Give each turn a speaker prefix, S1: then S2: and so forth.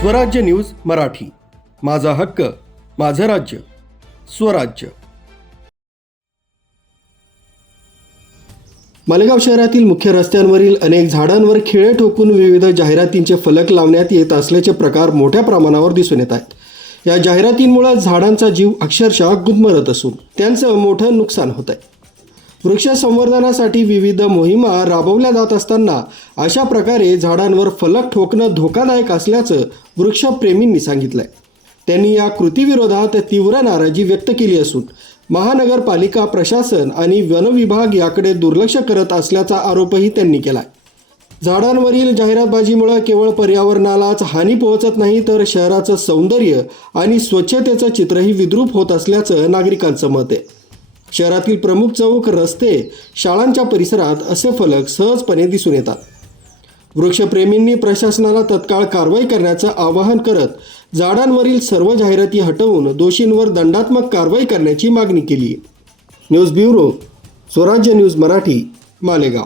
S1: स्वराज्य न्यूज मराठी. माझा हक्क माझं राज्य. स्वराज्य. मालेगाव शहरातील मुख्य रस्त्यांवरील अनेक झाडांवर खिळे ठोकून विविध जाहिरातींचे फलक लावण्यात येत असल्याचे प्रकार मोठ्या प्रमाणावर दिसून येत आहेत. या जाहिरातींमुळे झाडांचा जीव अक्षरशः गुदमरत असून त्यांचं मोठं नुकसान होत आहे वृक्ष संवर्धनासाठी विविध मोहिमा राबवल्या जात असताना अशा प्रकारे झाडांवर फलक ठोकणं धोकादायक असल्याचं वृक्षप्रेमींनी सांगितलंय. त्यांनी या कृतीविरोधात तीव्र नाराजी व्यक्त केली असून महानगरपालिका प्रशासन आणि वनविभाग याकडे दुर्लक्ष करत असल्याचा आरोपही त्यांनी केला झाडांवरील जाहिरातबाजीमुळे केवळ पर्यावरणालाच हानी पोहोचत नाही तर शहराचं सौंदर्य आणि स्वच्छतेचं चित्रही विद्रूप होत असल्याचं नागरिकांचं मत आहे. शहरातील प्रमुख चौक रस्ते शाळांच्या परिसरात असे फलक सहजपणे दिसून येतात. वृक्षप्रेमींनी प्रशासनाला तत्काळ कारवाई करण्याचं आवाहन करत झाडांवरील सर्व जाहिराती हटवून दोषींवर दंडात्मक कारवाई करण्याची मागणी केली. News bureau Swarajya news Marathi Malegaon.